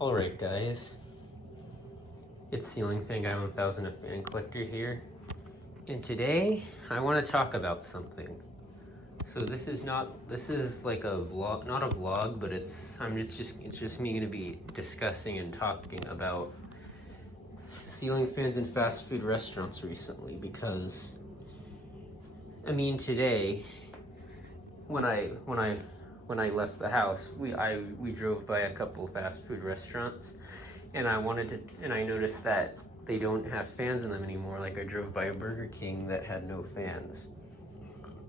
Alright guys, it's Ceiling Fan Guy 1000, a fan collector here, and today I want to talk about something. So this is like a vlog, not a vlog, but it's just me going to be discussing and talking about ceiling fans in fast food restaurants recently, because I mean today when I left the house, we drove by a couple fast food restaurants, and I noticed that they don't have fans in them anymore. Like I drove by a Burger King that had no fans.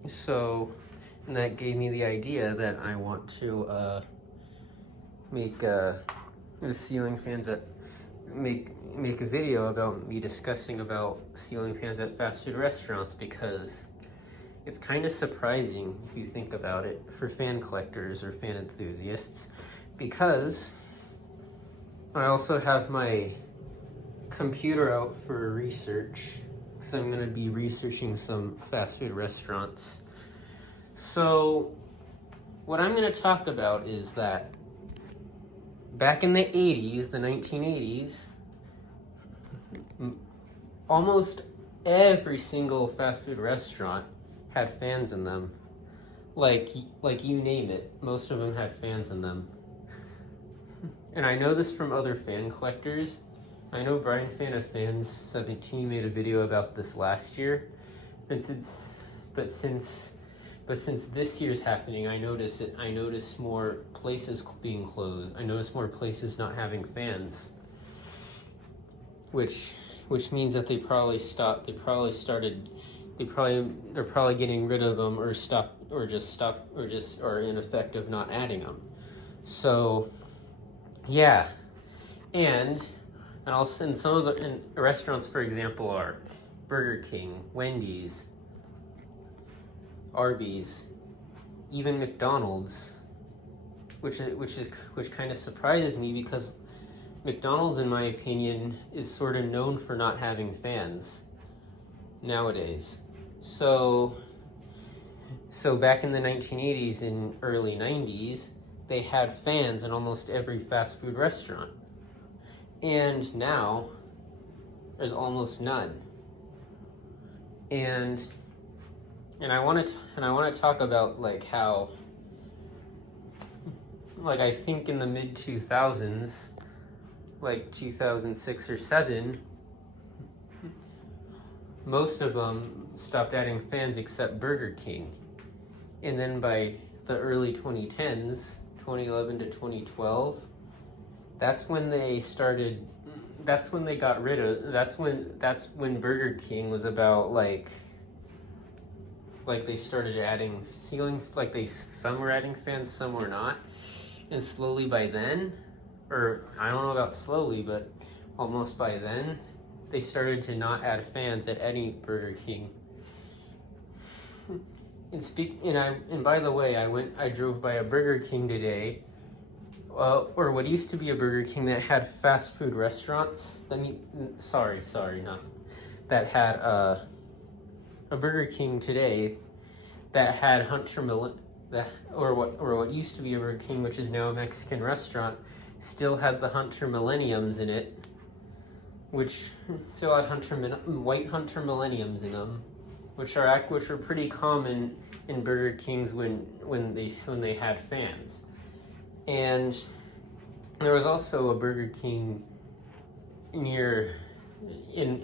So, and that gave me the idea that I want to make the ceiling fans that make a video about me discussing about ceiling fans at fast food restaurants, because it's kind of surprising if you think about it for fan collectors or fan enthusiasts, because I also have my computer out for research, because I'm going to be researching some fast food restaurants. So what I'm going to talk about is that back in the 80s, the 1980s, almost every single fast food restaurant had fans in them. Like you name it, most of them had fans in them. And I know this from other fan collectors. I know Brian Fan of Fans 17 made a video about this last year. And since this year's happening, I notice more places being closed. I notice more places not having fans. Which means that they're probably getting rid of them, or are ineffective not adding them. So yeah, and also in some of the restaurants, for example, are Burger King, Wendy's, Arby's, even McDonald's, which kind of surprises me, because McDonald's, in my opinion, is sort of known for not having fans nowadays. So back in the 1980s and early 90s, they had fans in almost every fast food restaurant. And now there's almost none. And I want to talk about like how, like, I think in the mid 2000s, like 2006 or 7, most of them stopped adding fans except Burger King. And then by the early 2010s, 2011 to 2012, that's when they Burger King was about like they started adding ceiling, some were adding fans, some were not. And slowly by then, or I don't know about slowly, but almost by then, they started to not add fans at any Burger King. And by the way, I drove by a Burger King today, or what used to be a Burger King that had fast food restaurants. That had a Burger King today that had what used to be a Burger King, which is now a Mexican restaurant, still had the Hunter Millenniums in it, which still had white Hunter Millenniums in them, which were pretty common in Burger Kings when they had fans. And there was also a Burger King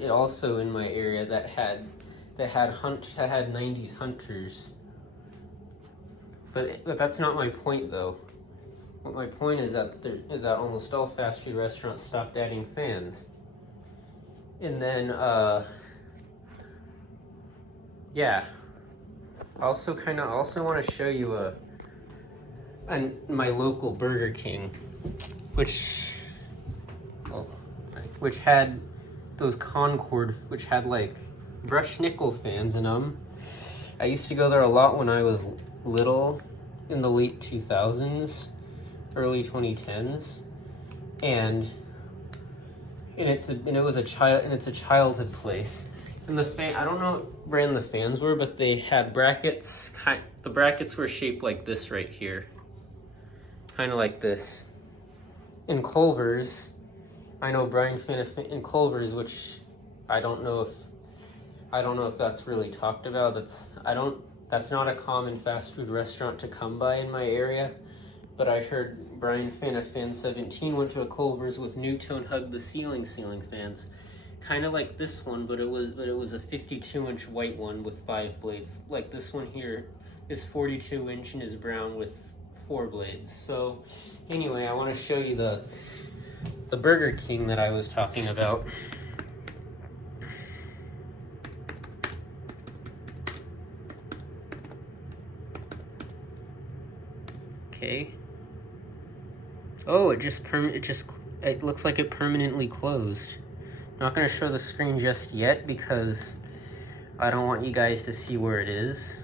also in my area that had 90s Hunters. But that's not my point, though. My point is that almost all fast food restaurants stopped adding fans. And then yeah, I also want to show you my local Burger King, which had those Concord, which had like brushed nickel fans in them. I used to go there a lot when I was little, in the late 2000s, early 2010s, and it's a childhood place. And I don't know what brand the fans were, but they had brackets. The brackets were shaped like this right here, kind of like this. in Culver's. I know Brian Finn in Culver's, which I don't know if that's really talked about. That's not a common fast food restaurant to come by in my area. But I heard Brian Finn of Fan 17 went to a Culver's with Newtone Hug the Ceiling fans. Kind of like this one, but it was a 52-inch white one with 5 blades. Like this one here is 42-inch and is brown with 4 blades. So anyway, I want to show you the Burger King that I was talking about. Okay. Oh, it looks like it permanently closed. Not gonna show the screen just yet because I don't want you guys to see where it is.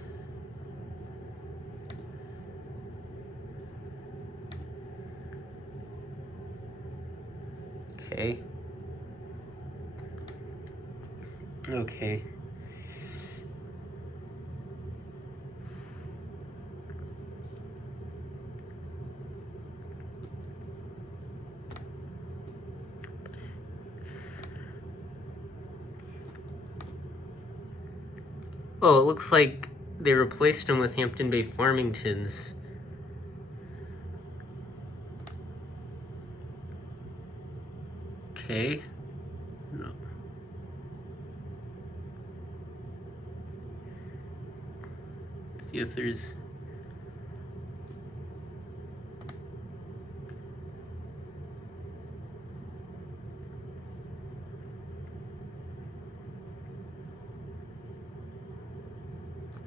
Okay. Okay. Oh, it looks like they replaced them with Hampton Bay Farmingtons. Okay. No. See if there's...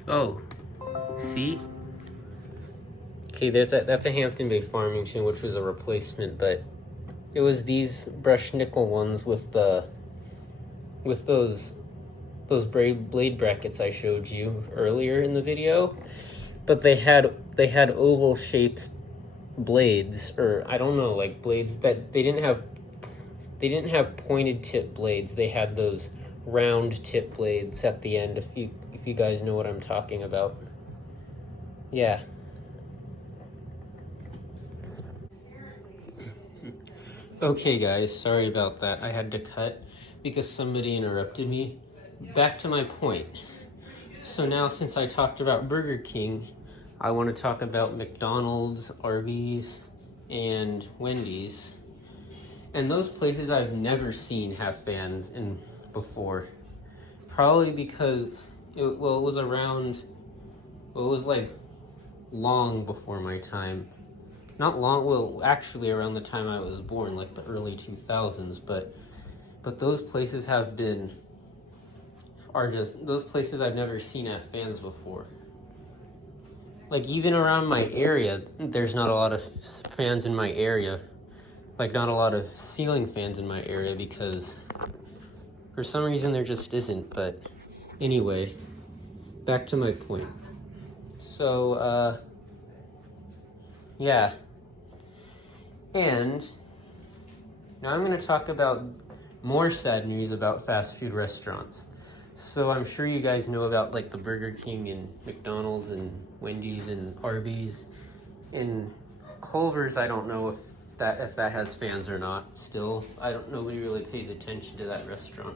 Oh, see? Okay, that's a Hampton Bay Farmington, which was a replacement, but it was these brushed nickel ones with those blade brackets I showed you earlier in the video. But they had oval shaped blades, or I don't know, like blades that they didn't have pointed tip blades. They had those round tip blades at the end, if you guys know what I'm talking about. Yeah. Okay guys, sorry about that. I had to cut because somebody interrupted me. Back to my point. So now, since I talked about Burger King, I want to talk about McDonald's, Arby's, and Wendy's. And those places I've never seen have fans in before. Probably because it was like long before my time. Not long, well, actually around the time I was born, like the early 2000s, but those places those places I've never seen have fans before. Like even around my area, there's not a lot of fans in my area. Like not a lot of ceiling fans in my area because for some reason there just isn't. But anyway, back to my point. So, yeah. And now I'm going to talk about more sad news about fast food restaurants. So I'm sure you guys know about like the Burger King and McDonald's and Wendy's and Arby's. In Culver's, I don't know if that has fans or not. Still, nobody really pays attention to that restaurant.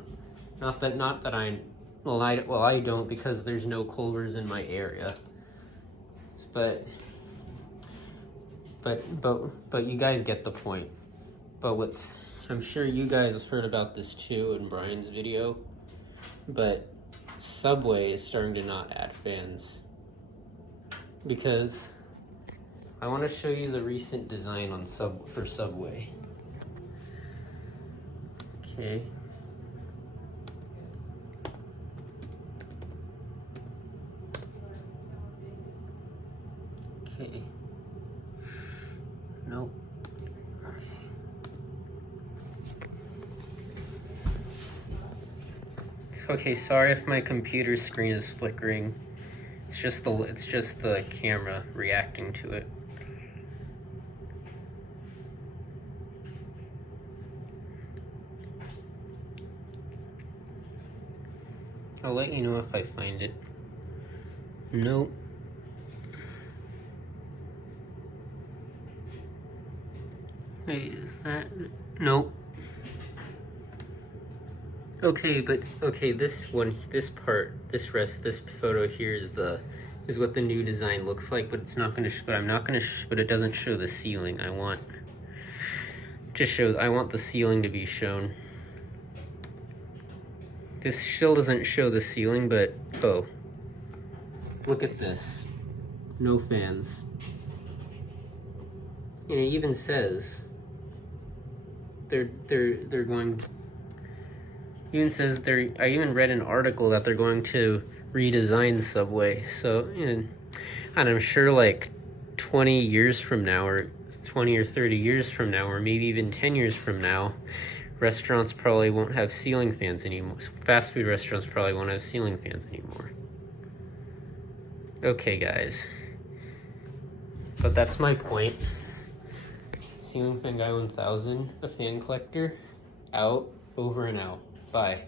Not that I don't, because there's no Culver's in my area. But you guys get the point. But I'm sure you guys have heard about this too in Brian's video, but Subway is starting to not add fans because I want to show you the recent design for Subway. Okay. Okay. Nope. Okay, sorry if my computer screen is flickering. It's just the camera reacting to it. I'll let you know if I find it. Nope. Wait, is that? Nope. Okay, but okay, this one, this part, this photo here is what the new design looks like, but it's not gonna. But I'm not gonna. But it doesn't show the ceiling. I want the ceiling to be shown. This still doesn't show the ceiling, but oh, look at this. No fans. And it even says they're going. Even says I even read an article that they're going to redesign Subway. So, and I'm sure like 20 years from now, or 20 or 30 years from now, or maybe even 10 years from now, restaurants probably won't have ceiling fans anymore. Fast food restaurants probably won't have ceiling fans anymore. Okay, guys. But that's my point. Ceiling Fan Guy 1000, a fan collector, out, over and out. Bye.